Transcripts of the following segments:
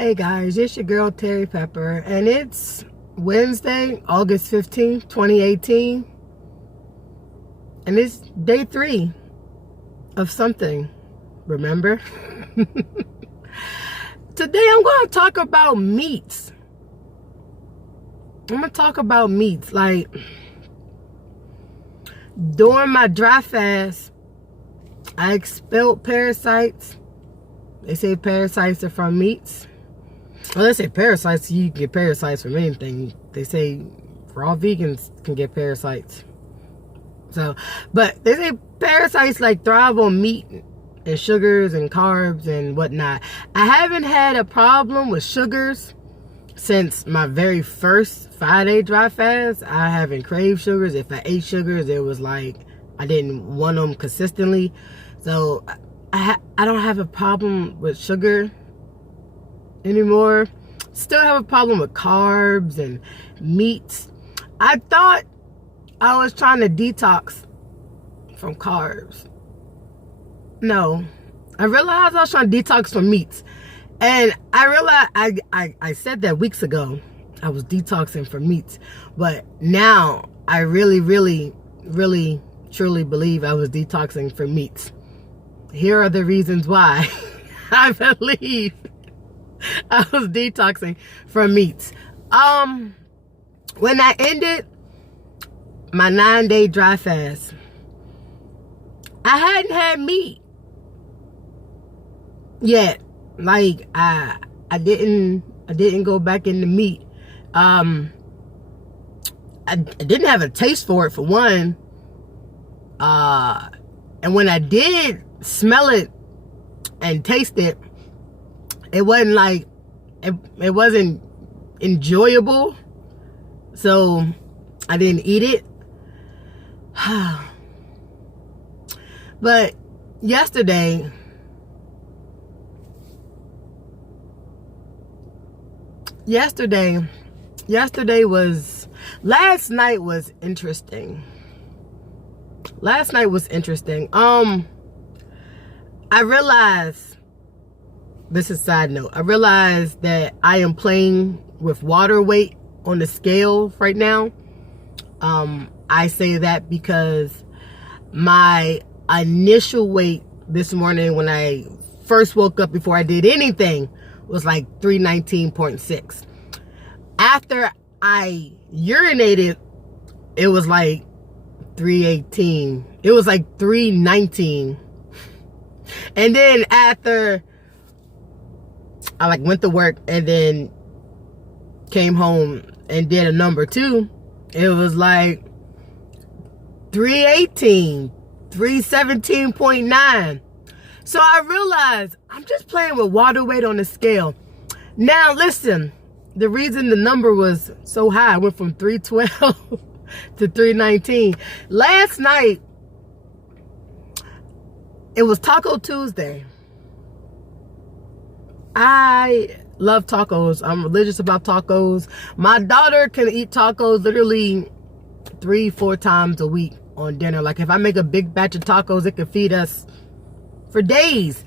Hey guys, it's your girl Terry Pepper, and it's Wednesday, August 15th, 2018, and it's day 3 of something, remember? Today I'm going to talk about meats. Like, during my dry fast, I expelled parasites. They say parasites are from meats. Well, they say parasites, you can get parasites from anything. They say raw vegans can get parasites. But they say parasites like thrive on meat and sugars and carbs and whatnot. I haven't had a problem with sugars since my very first 5-day dry fast. I haven't craved sugars. If I ate sugars, it was like I didn't want them consistently. So I don't have a problem with sugar anymore. Still have a problem with carbs and meats. I thought I was trying to detox from carbs. No, I realized I was trying to detox from meats. And I realized I said that weeks ago. I was detoxing from meats. But now I really, truly believe I was detoxing from meats. Here are the reasons why I believe I was detoxing from meats. When I ended my 9-day dry fast, I hadn't had meat yet. Like I didn't go back into meat. I didn't have a taste for it, for one. And when I did smell it and taste it, it wasn't like it wasn't enjoyable. So I didn't eat it. But yesterday was, last night was interesting. I realized, this is a side note, I realized that I am playing with water weight on the scale right now. I say that because my initial weight this morning when I first woke up before I did anything was like 319.6. After I urinated, it was like 318. It was like 319. And then after I like went to work and then came home and did a number 2, it was like 318, 317.9. So I realized I'm just playing with water weight on the scale. Now listen, the reason the number was so high, I went from 312 to 319. Last night, it was Taco Tuesday. I love tacos. I'm religious about tacos. My daughter can eat tacos literally 3-4 times a week on dinner. Like if I make a big batch of tacos, it could feed us for days.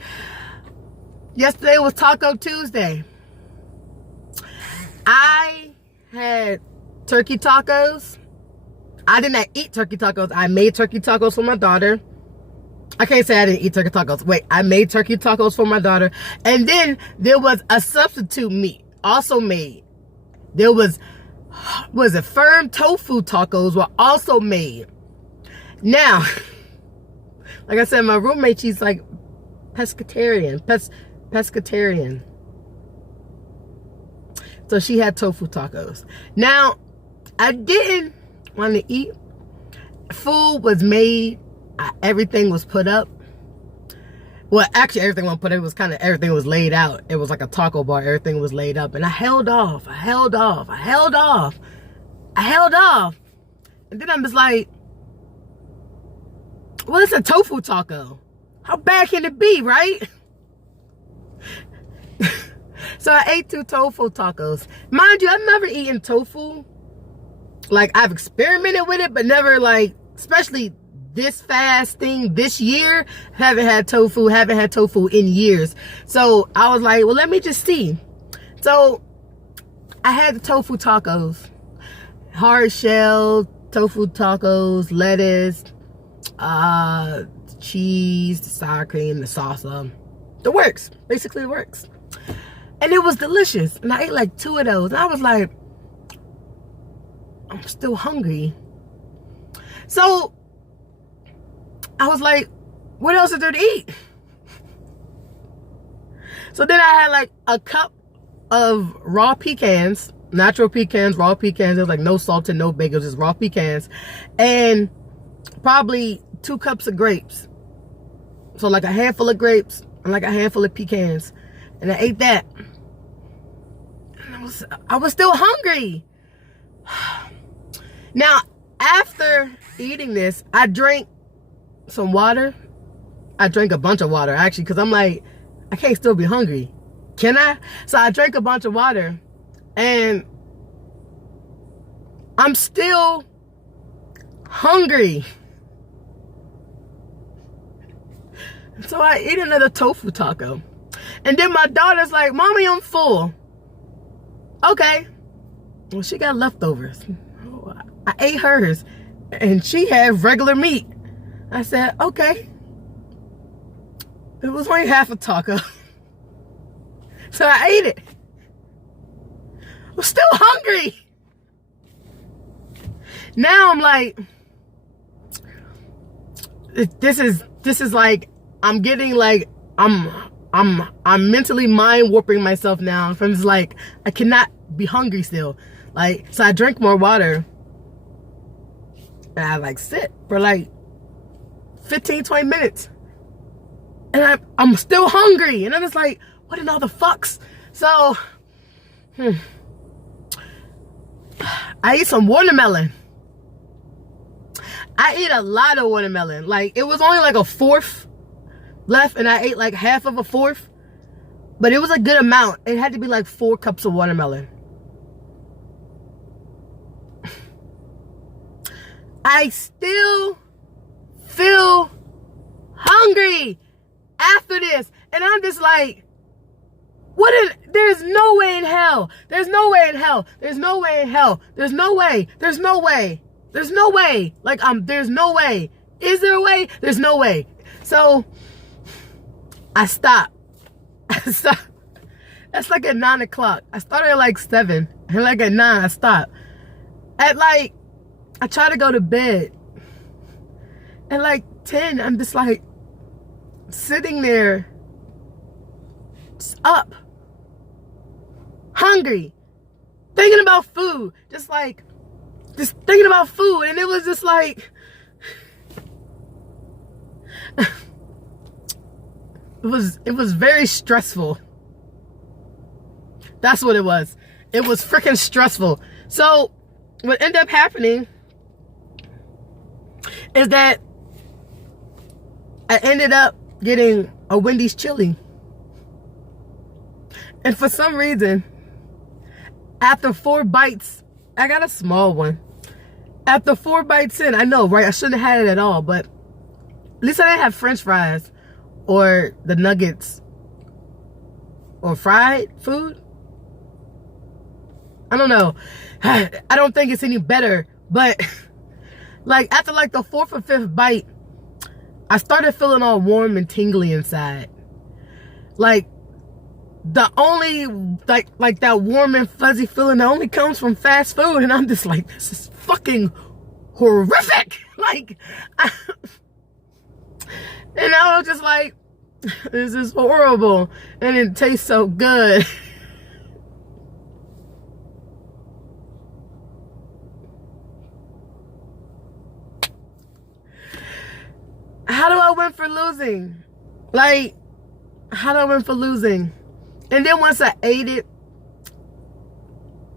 Yesterday was Taco Tuesday. I had turkey tacos. I did not eat turkey tacos. I made turkey tacos for my daughter. I can't say I didn't eat turkey tacos. Wait, I made turkey tacos for my daughter. And then there was a substitute meat also made. There was firm tofu tacos were also made. Now, like I said, my roommate, she's like pescatarian. So she had tofu tacos. Now, I didn't want to eat. Food was made. Everything was put up. Well, actually, everything was put up. It was everything was laid out. It was like a taco bar. Everything was laid up. And I held off. And then I'm just like, well, it's a tofu taco. How bad can it be, right? So I ate 2 tofu tacos. Mind you, I've never eaten tofu. Like, I've experimented with it, but never, like, especially this fasting this year, haven't had tofu in years. So I was like, well, let me just see. So I had the tofu tacos, hard shell tofu tacos, lettuce, cheese, the sour cream, the salsa, the works, basically the works. And it was delicious. And I ate like 2 of those. And I was like, I'm still hungry. So I was like, what else is there to eat? So then I had like a cup of raw pecans, natural pecans, raw pecans. There's like no salt and no bagels, just raw pecans. And probably 2 cups of grapes. So like a handful of grapes and like a handful of pecans. And I ate that. And I was still hungry. Now, after eating this, I drank some water. I drank a bunch of water, actually, because I'm like, I can't still be hungry. Can I? So I drank a bunch of water, and I'm still hungry. So I eat another tofu taco. And then my daughter's like, Mommy, I'm full. Okay. Well, she got leftovers. I ate hers. And she had regular meat. I said, okay. It was only half a taco. So I ate it. I'm still hungry. Now I'm like, this is like, I'm getting like, I'm mentally mind warping myself now. From just like, I cannot be hungry still. Like, so I drank more water. And I like sit for like 15, 20 minutes. And I'm still hungry. And I'm just like, what in all the fucks? So, I ate some watermelon. I ate a lot of watermelon. Like, it was only like a fourth left, and I ate like half of a fourth. But it was a good amount. It had to be like 4 cups of watermelon. I still feel hungry after this. And I'm just like, there's no way in hell. There's no way in hell. There's no way in hell. There's no way. There's no way. There's no way. Like, there's no way. Is there a way? There's no way. So I stopped. That's like at 9 o'clock. I started at like 7. And like at 9, I stopped. At like, I try to go to bed. At like 10, I'm just like sitting there, just up, hungry, thinking about food, just thinking about food. And it was just like, it was very stressful. That's what it was. It was freaking stressful. So what ended up happening is that I ended up getting a Wendy's chili. And for some reason, after 4 bites, I got a small one. After 4 bites in, I know, right? I shouldn't have had it at all, but at least I didn't have French fries or the nuggets or fried food. I don't know. I don't think it's any better, but like after like the 4th or 5th bite, I started feeling all warm and tingly inside. Like the only like that warm and fuzzy feeling that only comes from fast food, and I'm just like, this is fucking horrific. Like, and I was just like, this is horrible, and it tastes so good. How do I win for losing? Like, how do I win for losing? And then once I ate it,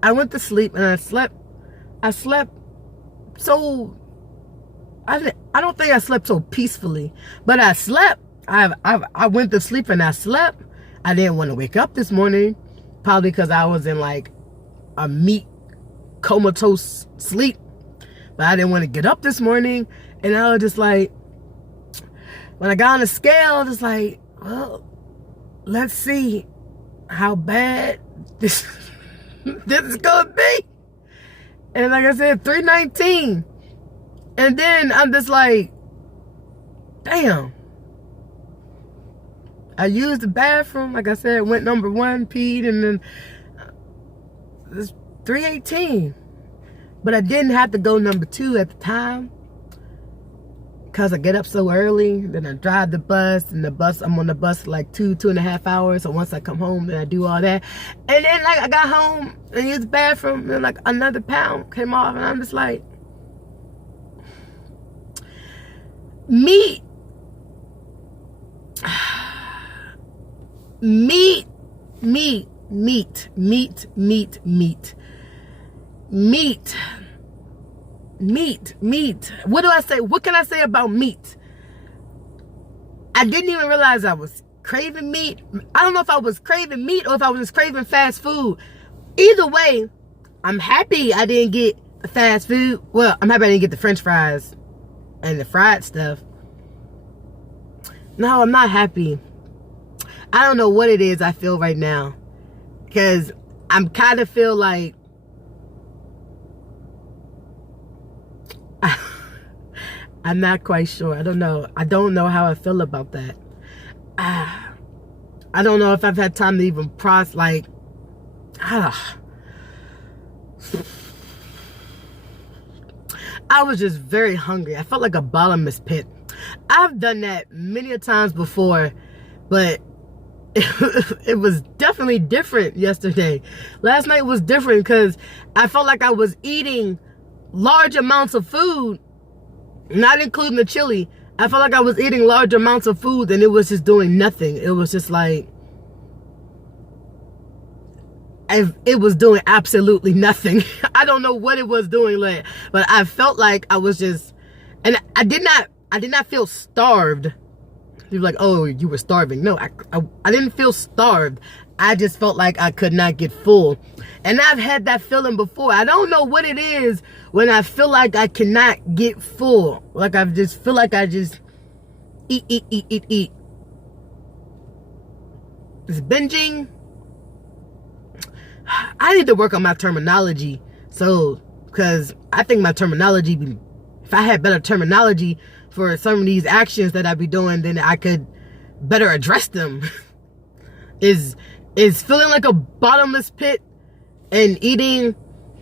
I went to sleep and I slept so, I don't think I slept so peacefully, but I slept. I went to sleep and I slept. I didn't want to wake up this morning, probably because I was in like a meat comatose sleep, but I didn't want to get up this morning. And I was just like, when I got on the scale, I was like, well, let's see how bad this, this is gonna be. And like I said, 3:19. And then I'm just like, damn. I used the bathroom, like I said, went number 1, peed, and then it's 3:18. But I didn't have to go number 2 at the time, because I get up so early, then I drive the bus, and I'm on the bus like 2.5 hours. So once I come home, then I do all that. And then like I got home and used the bathroom, and like another pound came off, and I'm just like, meat. Meat. What do I say? What can I say about meat? I didn't even realize I was craving meat. I don't know if I was craving meat or if I was just craving fast food. Either way, I'm happy I didn't get the fast food. Well, I'm happy I didn't get the French fries and the fried stuff. No, I'm not happy. I don't know what it is I feel right now, because I'm kind of feel like I'm not quite sure. I don't know. I don't know how I feel about that. I don't know if I've had time to even process, like, I was just very hungry. I felt like a bottomless pit. I've done that many a times before, but it was definitely different yesterday. Last night was different because I felt like I was eating large amounts of food, not including the chili. I felt like I was eating large amounts of food and it was just doing nothing. It was just like, it was doing absolutely nothing. I don't know what it was doing, like, but I felt like I was just, and I did not feel starved. You're like, oh, you were starving. No, I didn't feel starved. I just felt like I could not get full. And I've had that feeling before. I don't know what it is when I feel like I cannot get full. Like I just feel like I just eat. It's binging. I need to work on my terminology. So, because I think my terminology, if I had better terminology for some of these actions that I be doing, then I could better address them. Is feeling like a bottomless pit and eating,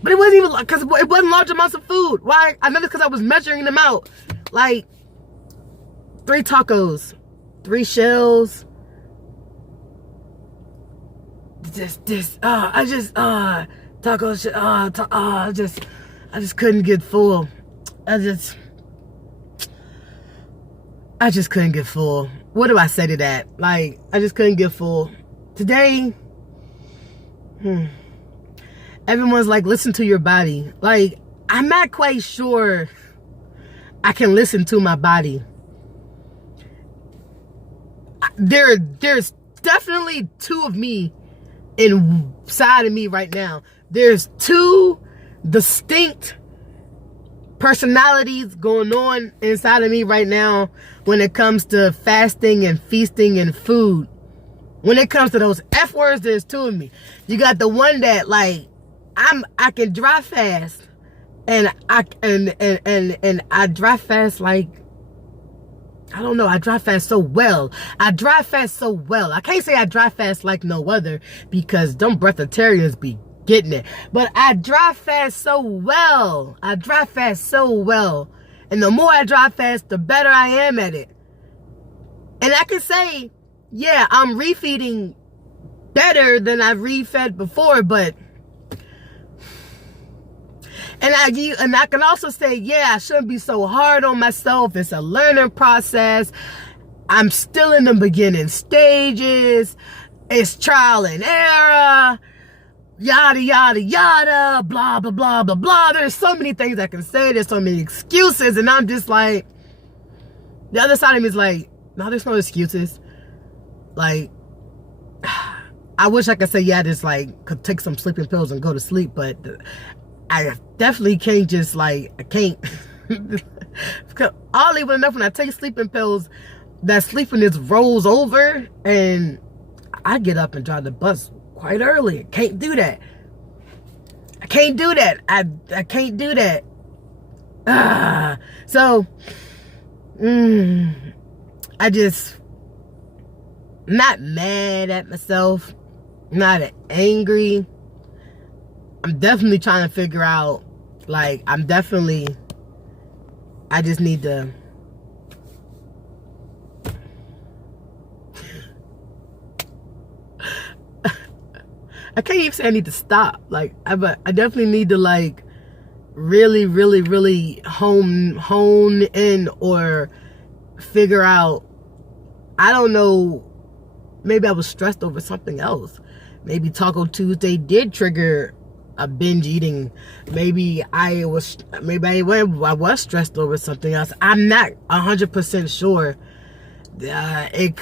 but it wasn't even, because it wasn't large amounts of food. Why? I know this because I was measuring them out. Like 3 tacos, 3 shells. I just couldn't get full. I just couldn't get full. What do I say to that? Like, I just couldn't get full. Today, everyone's like, listen to your body. Like, I'm not quite sure I can listen to my body. There's definitely 2 of me inside of me right now. There's 2 distinct personalities going on inside of me right now when it comes to fasting and feasting and food. When it comes to those F words, there's 2 of me. You got the one that, like, I can dry fast, and I dry fast like, I don't know, I dry fast so well. I can't say I dry fast like no other, because them breatharians be getting it. But I dry fast so well. And the more I dry fast, the better I am at it. And I can say, yeah, I'm refeeding better than I've refed before, but and I can also say, yeah, I shouldn't be so hard on myself. It's a learning process. I'm still in the beginning stages. It's trial and error. Yada, yada, yada. Blah, blah, blah, blah, blah. There's so many things I can say. There's so many excuses. And I'm just like, the other side of me is like, no, there's no excuses. Like, I wish I could say, yeah, I just like could take some sleeping pills and go to sleep, but I definitely can't just like, I can't. Oddly enough, when I take sleeping pills, that sleepiness rolls over and I get up and drive the bus quite early. I can't do that. I can't do that. I can't do that. So, I just, not mad at myself, not angry. I'm definitely trying to figure out, like, I just need to, I can't even say I need to stop. Like, I definitely need to, like, really, really, really hone in or figure out, I don't know, maybe I was stressed over something else. Maybe Taco Tuesday did trigger a binge eating. Maybe I was stressed over something else. I'm not 100% sure. It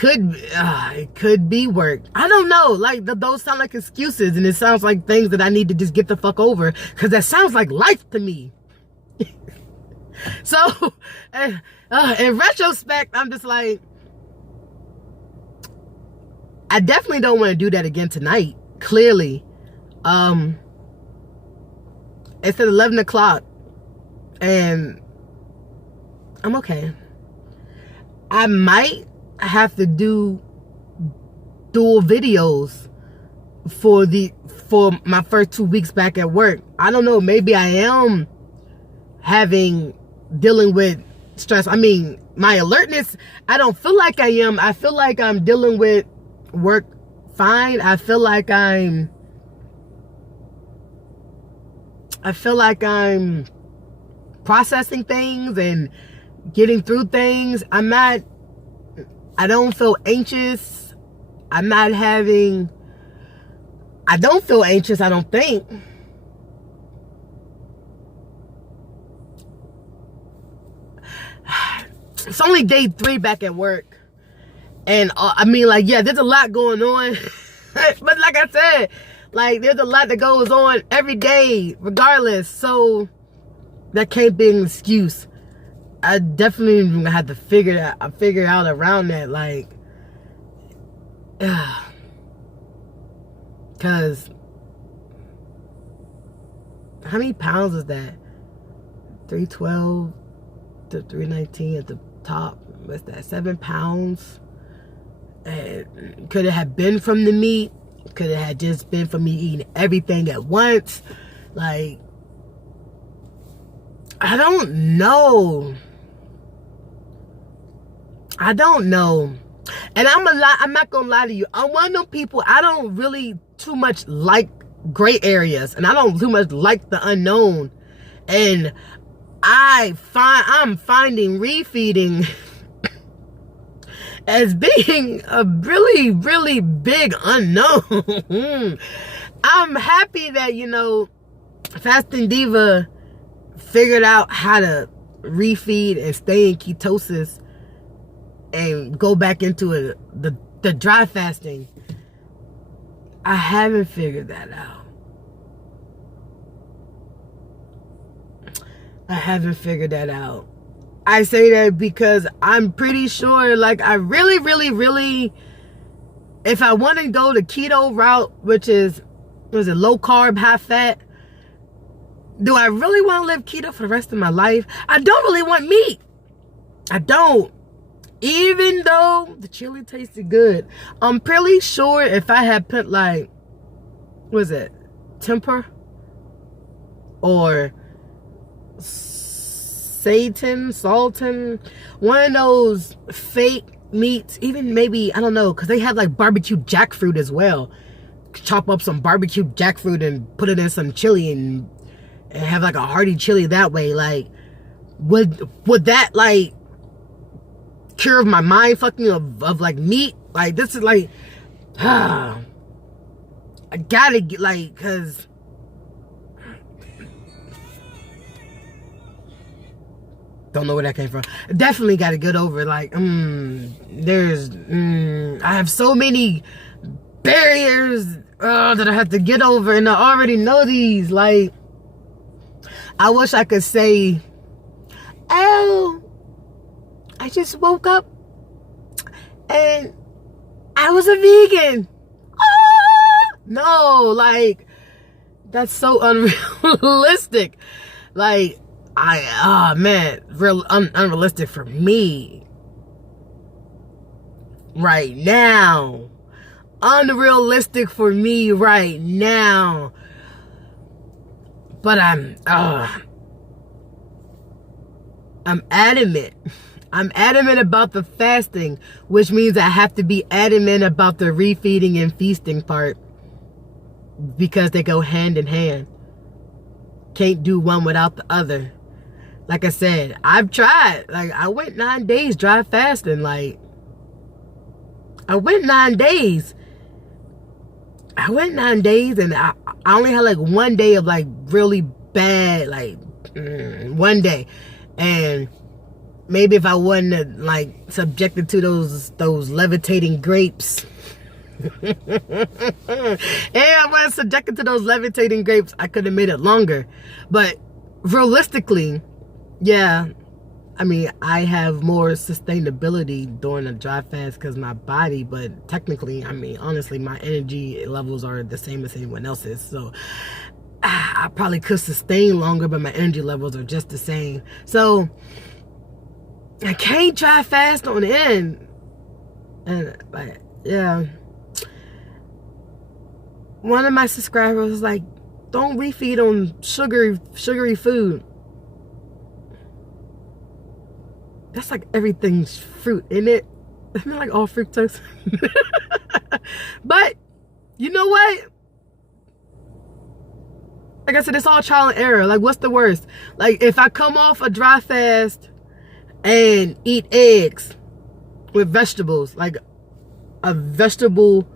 could be work. I don't know. Like, those sound like excuses, and it sounds like things that I need to just get the fuck over, because that sounds like life to me. So, in retrospect, I'm just like, I definitely don't want to do that again tonight. Clearly, it's at 11 o'clock, and I'm okay. I might have to do dual videos for my first 2 weeks back at work. I don't know. Maybe I am dealing with stress. I mean, my alertness, I don't feel like I am. I feel like I'm dealing with work fine. I feel like I'm processing things and getting through things. I don't feel anxious. I don't feel anxious, I don't think. It's only day 3 back at work. And I mean, like, yeah, there's a lot going on. But like I said, like, there's a lot that goes on every day, regardless. So that can't be an excuse. I definitely had to figure out around that, like, because how many pounds is that? 312 to 319 at the top. What's that? 7 pounds. And could it have been from the meat? Could it have just been from me eating everything at once? Like, I don't know. And I'm not gonna lie to you. I'm one of them people, I don't really too much like gray areas, and I don't too much like the unknown. And I'm finding refeeding as being a really, really big unknown. I'm happy that, Fasting Diva figured out how to refeed and stay in ketosis and go back into the dry fasting. I haven't figured that out. I say that because I'm pretty sure, like, I really, really, really, if I want to go the keto route, which is, low carb, high fat, do I really want to live keto for the rest of my life? I don't really want meat. I don't. Even though the chili tasted good, I'm pretty sure if I had put, like, temper or Sultan, one of those fake meats, even maybe, I don't know, because they have, like, barbecue jackfruit as well. Chop up some barbecue jackfruit and put it in some chili and have, like, a hearty chili that way. Like, would that, like, cure my mind fucking of like meat? Like, this is like, I gotta get, like, cause don't know where that came from. Definitely gotta get over, like, I have so many barriers that I have to get over, and I already know these. Like, I wish I could say, oh, I just woke up and I was a vegan. No, like, that's so unrealistic. Like, man, real unrealistic for me right now. Unrealistic for me right now. But I'm adamant. I'm adamant about the fasting, which means I have to be adamant about the refeeding and feasting part, because they go hand in hand. Can't do one without the other. Like I said, I've tried. Like, I went 9 days dry fasting. Like, I went 9 days. And I only had like 1 day of like really bad, like 1 day. And maybe if I wasn't like subjected to those levitating grapes, and I wasn't subjected to those levitating grapes, I could have made it longer. But realistically, yeah, I mean, I have more sustainability during a dry fast because my body, but technically, I mean, honestly, my energy levels are the same as anyone else's. So I probably could sustain longer, but my energy levels are just the same. So I can't dry fast on the end. And like, yeah. One of my subscribers was like, don't refeed on sugary food. That's like everything's fruit, isn't it? Isn't it like all fructose? But you know what? Like I said, it's all trial and error. Like, what's the worst? Like, if I come off a dry fast and eat eggs with vegetables, like a vegetable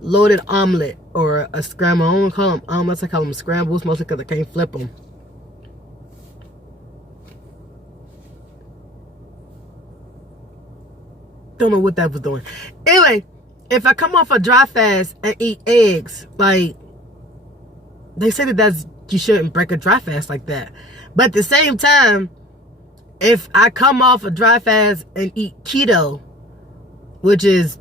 loaded omelet or a scramble. I don't call them omelets, I call them scrambles, mostly because I can't flip them. Don't know what that was doing. Anyway, if I come off a dry fast and eat eggs, like, they say that you shouldn't break a dry fast like that. But at the same time, if I come off a dry fast and eat keto, which is,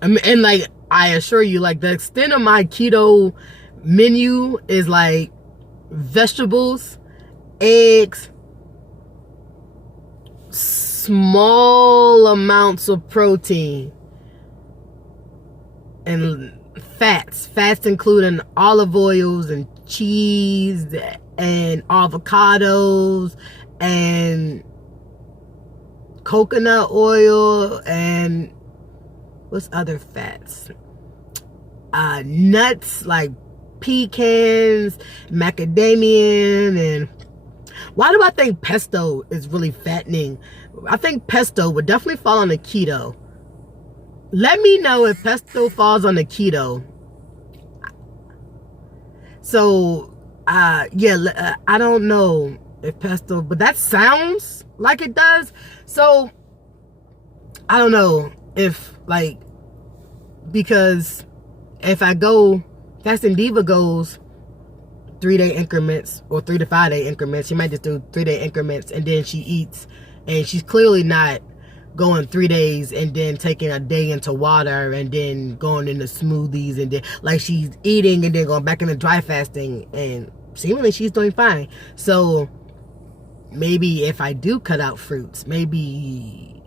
and like, I assure you, like, the extent of my keto menu is like vegetables, eggs, small amounts of protein, and fats including olive oils and cheese and avocados and coconut oil and what's other fats, nuts like pecans, macadamia. And why do I think pesto is really fattening? I think pesto would definitely fall on the keto. Let me know if pesto falls on the keto. So yeah, I don't know if pesto, but that sounds like it does. So I don't know if, like, because if I go, Fasting Diva goes 3-day increments or 3 to 5 day increments. She might just do 3-day increments, and then she eats, and she's clearly not going 3 days and then taking a day into water and then going into smoothies, and then like she's eating and then going back into dry fasting, and seemingly she's doing fine. So maybe if I do cut out fruits, maybe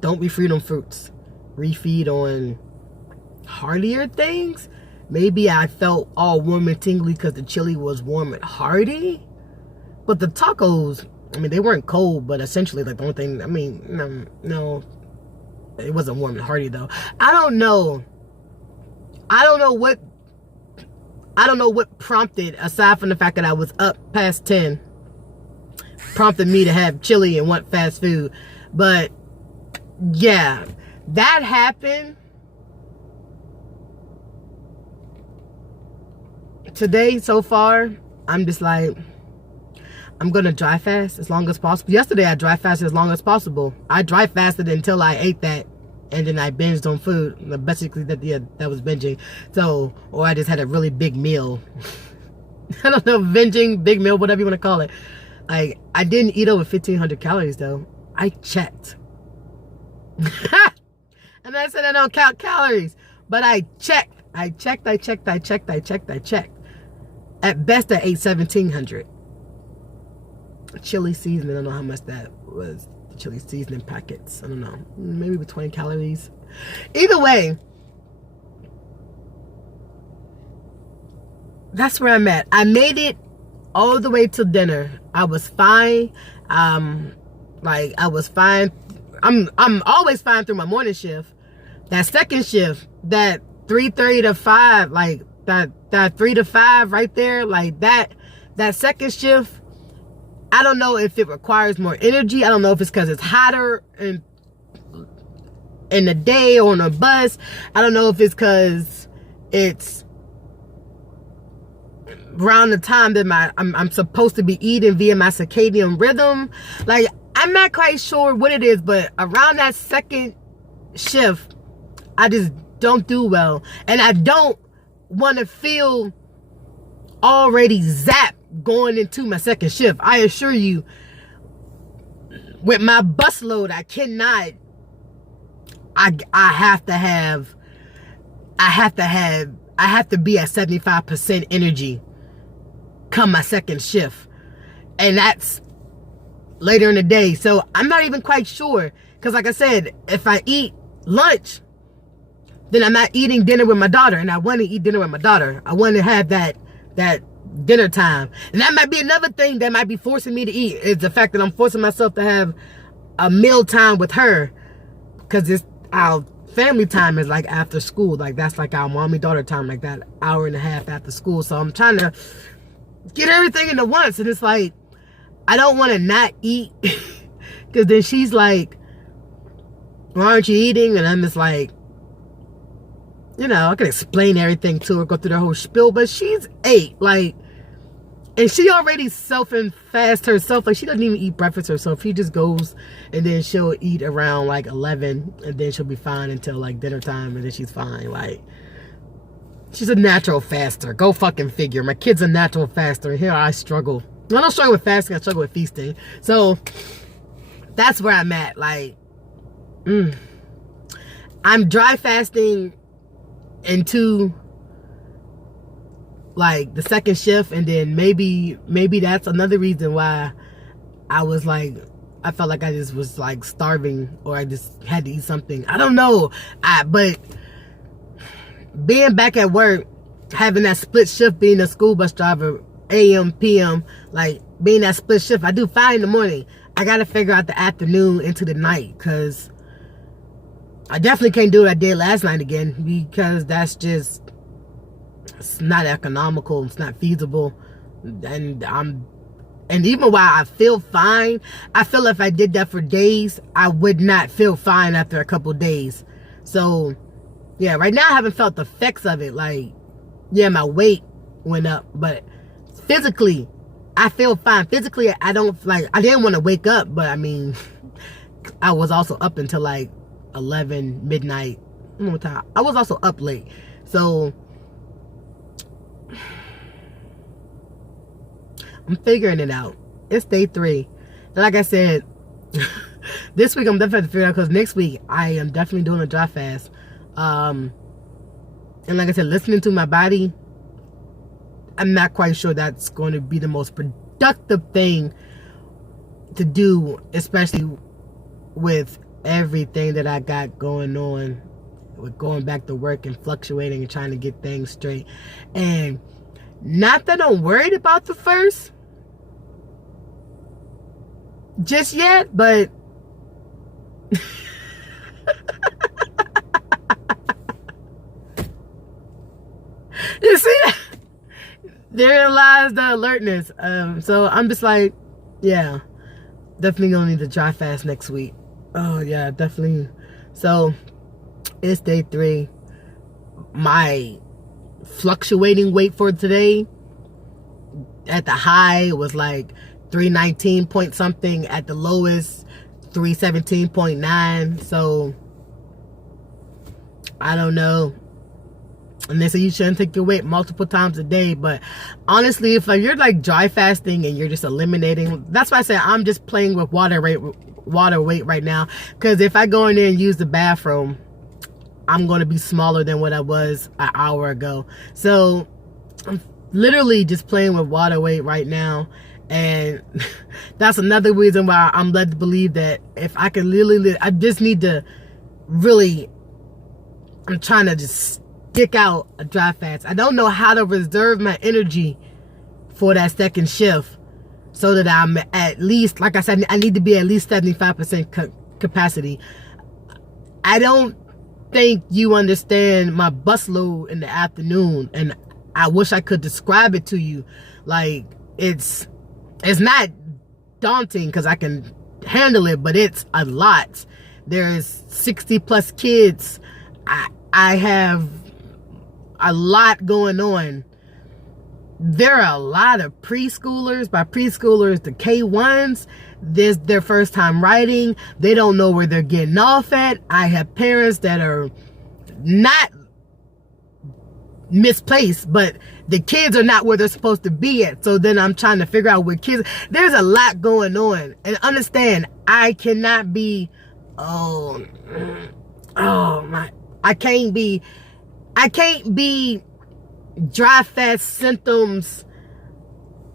don't refeed on fruits, refeed on heartier things. Maybe I felt all warm and tingly because the chili was warm and hearty. But the tacos, I mean, they weren't cold, but essentially, like, the only thing, I mean, no, it wasn't warm and hearty, though. I don't know what prompted, aside from the fact that I was up past 10, prompted me to have chili and want fast food. But yeah, that happened. Today, so far, I'm just like, I'm gonna dry fast as long as possible. Yesterday, I dry fasted as long as possible. I dry fasted until I ate that, and then I binged on food. Basically, that was binging. So, or I just had a really big meal. I don't know, binging, big meal, whatever you want to call it. Like, I didn't eat over 1,500 calories, though. I checked. And I said I don't count calories, but I checked. I checked. At best, I ate 1,700. Chili seasoning, I don't know how much that was. The chili seasoning packets, I don't know. Maybe with 20 calories. Either way, that's where I'm at. I made it all the way till dinner. I was fine. Like, I was fine. I'm always fine through my morning shift. That second shift, that 3:30 to 5, like that 3 to 5 right there, like that second shift, I don't know if it requires more energy. I don't know if it's because it's hotter in the day or on a bus. I don't know if it's because it's around the time that I'm supposed to be eating via my circadian rhythm. Like, I'm not quite sure what it is, but around that second shift, I just don't do well. And I don't want to feel already zapped going into my second shift. I assure you, with my bus load, I cannot. I have to be at 75% energy come my second shift, and that's later in the day. So I'm not even quite sure, because like I said, if I eat lunch, then I'm not eating dinner with my daughter, and I want to eat dinner with my daughter. I want to have that dinner time, and that might be another thing that might be forcing me to eat, is the fact that I'm forcing myself to have a meal time with her, because it's our family time is like after school. Like, that's like our mommy daughter time, like that hour and a half after school. So I'm trying to get everything into once, and it's like, I don't want to not eat, because then she's like, why aren't you eating? And I'm just like, you know, I can explain everything to her, go through the whole spiel, but she's 8, like, and she already self-fast herself. Like, she doesn't even eat breakfast herself. She just goes, and then she'll eat around like 11, and then she'll be fine until like dinner time, and then she's fine. Like, she's a natural faster. Go fucking figure. My kid's a natural faster, and here I struggle. I don't struggle with fasting, I struggle with feasting. So that's where I'm at. Like, I'm dry fasting into like the second shift, and then maybe that's another reason why I was like, I felt like I just was like starving, or I just had to eat something. I don't know. But being back at work, having that split shift, being a school bus driver, AM, PM, like being that split shift, I do fine in the morning. I gotta figure out the afternoon into the night, because I definitely can't do what I did last night again, because that's just, it's not economical, it's not feasible. And even while I feel fine, I feel if I did that for days, I would not feel fine after a couple days. So yeah, right now I haven't felt the effects of it. Like, yeah, my weight went up, but physically I feel fine. Physically, I don't, like, I didn't want to wake up, but I mean, I was also up until like 11 midnight. I was also up late. So I'm figuring it out. It's day 3. And like I said, this week I'm definitely figuring out, because next week I am definitely doing a dry fast. And like I said, listening to my body, I'm not quite sure that's going to be the most productive thing to do, especially with everything that I got going on, with going back to work and fluctuating and trying to get things straight. And not that I'm worried about the first just yet, but you see that? There lies the alertness. So I'm just like, yeah, definitely gonna need to dry fast next week. Oh yeah, definitely. So it's day 3. My fluctuating weight for today, at the high was like 319 point something, at the lowest 317.9. so I don't know. And they say you shouldn't take your weight multiple times a day, but honestly, if you're like dry fasting and you're just eliminating, that's why I say I'm just playing with water weight right now, because if I go in there and use the bathroom, I'm going to be smaller than what I was an hour ago. So I'm literally just playing with water weight right now. And that's another reason why I'm led to believe that if I can literally, I just need to really, I'm trying to just stick out a dry fast. I don't know how to reserve my energy for that second shift so that I'm at least, like I said, I need to be at least 75% capacity. I don't think you understand my bus load in the afternoon, and I wish I could describe it to you. Like, it's not daunting because I can handle it, but it's a lot. There's 60 plus kids. I have a lot going on. There are a lot of preschoolers. By preschoolers, the K1s. This their first time riding. They don't know where they're getting off at. I have parents that are not misplaced, but the kids are not where they're supposed to be at. So then I'm trying to figure out where kids. There's a lot going on, and understand I cannot be. Oh my! I can't be dry fast symptoms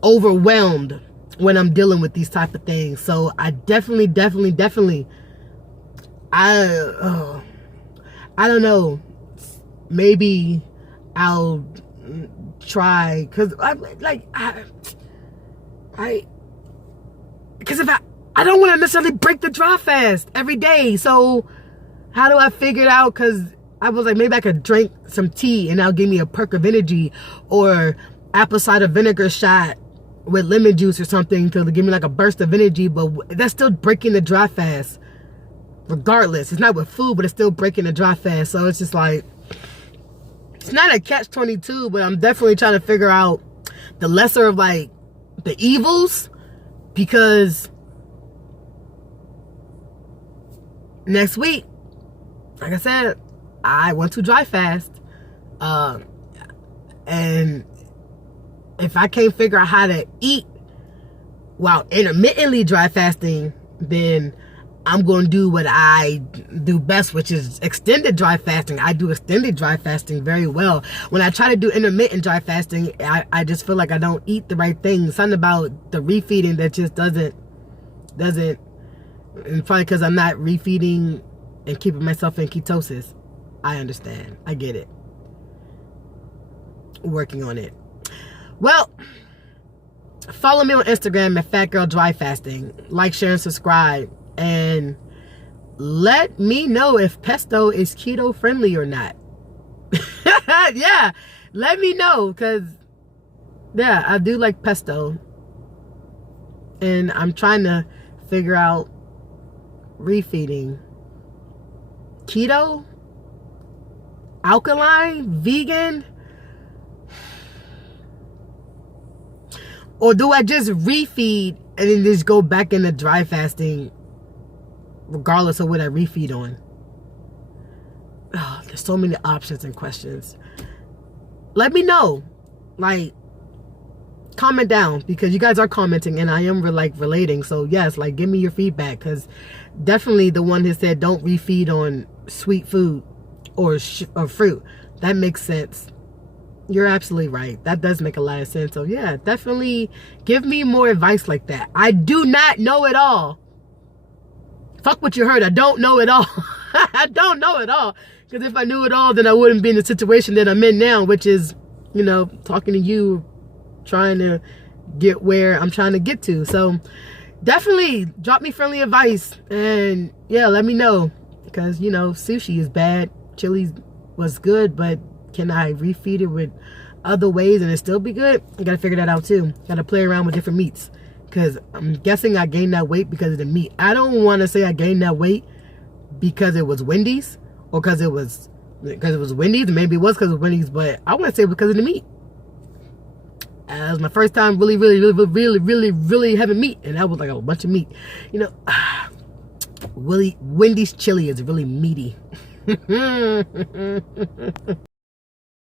overwhelmed when I'm dealing with these type of things. So I definitely I don't know, maybe I'll try, because because if I don't want to necessarily break the dry fast every day. So how do I figure it out? Because I was like, maybe I could drink some tea and that'll give me a perk of energy, or apple cider vinegar shot with lemon juice or something to give me like a burst of energy. But that's still breaking the dry fast regardless. It's not with food, but it's still breaking the dry fast. So it's just like, it's not a catch-22, but I'm definitely trying to figure out the lesser of like the evils, because next week, like I said, I want to dry fast, and if I can't figure out how to eat while intermittently dry fasting, then I'm going to do what I do best, which is extended dry fasting. I do extended dry fasting very well. When I try to do intermittent dry fasting, I just feel like I don't eat the right things. Something about the refeeding that just doesn't, and probably because I'm not refeeding and keeping myself in ketosis. I understand. I get it. Working on it. Well, follow me on Instagram at Fat Girl Dry Fasting. Like, share, and subscribe. And let me know if pesto is keto friendly or not. Yeah, let me know, because yeah, I do like pesto. And I'm trying to figure out refeeding. Keto? Alkaline? Vegan? Or do I just refeed and then just go back into dry fasting regardless of what I refeed on? Oh, there's so many options and questions. Let me know. Like, comment down, because you guys are commenting and I am relating. So yes, like, give me your feedback, because definitely the one who said don't refeed on sweet food or fruit, that makes sense. You're absolutely right. That does make a lot of sense. So yeah, definitely give me more advice like that. I do not know it all. Fuck what you heard. I don't know it all. I don't know it all. Because if I knew it all, then I wouldn't be in the situation that I'm in now, which is, you know, talking to you, trying to get where I'm trying to get to. So definitely drop me friendly advice, and yeah, let me know, because, you know, sushi is bad. Chili was good, but can I refeed it with other ways and it still be good? I gotta figure that out too. Gotta play around with different meats, because I'm guessing I gained that weight because of the meat. I don't want to say I gained that weight because it was Wendy's, or because it was Wendy's. Maybe it was because of Wendy's, but I want to say because of the meat. It was my first time really having meat, and that was like a bunch of meat. You know, Wendy's chili is really meaty.